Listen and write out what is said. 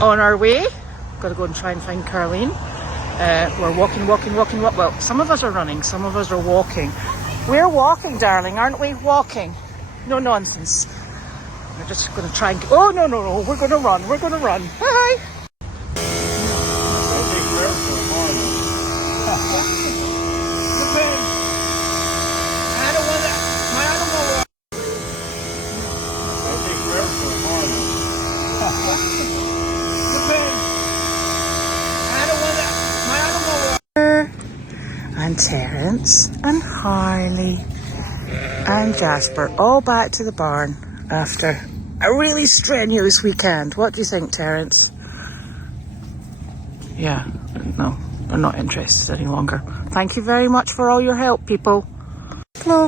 On our way, got to go and try and find Caroline. We're walking. Well, some of us are running, some of us are walking. We're walking, darling, aren't we? Walking. No nonsense. We're just going to try and... Oh, no. We're going to run. Bye. And Terence and Harley and Jasper all back to the barn after a really strenuous weekend. What do you think, Terence? Yeah, no, we're not interested any longer. Thank you very much for all your help, people. Clove.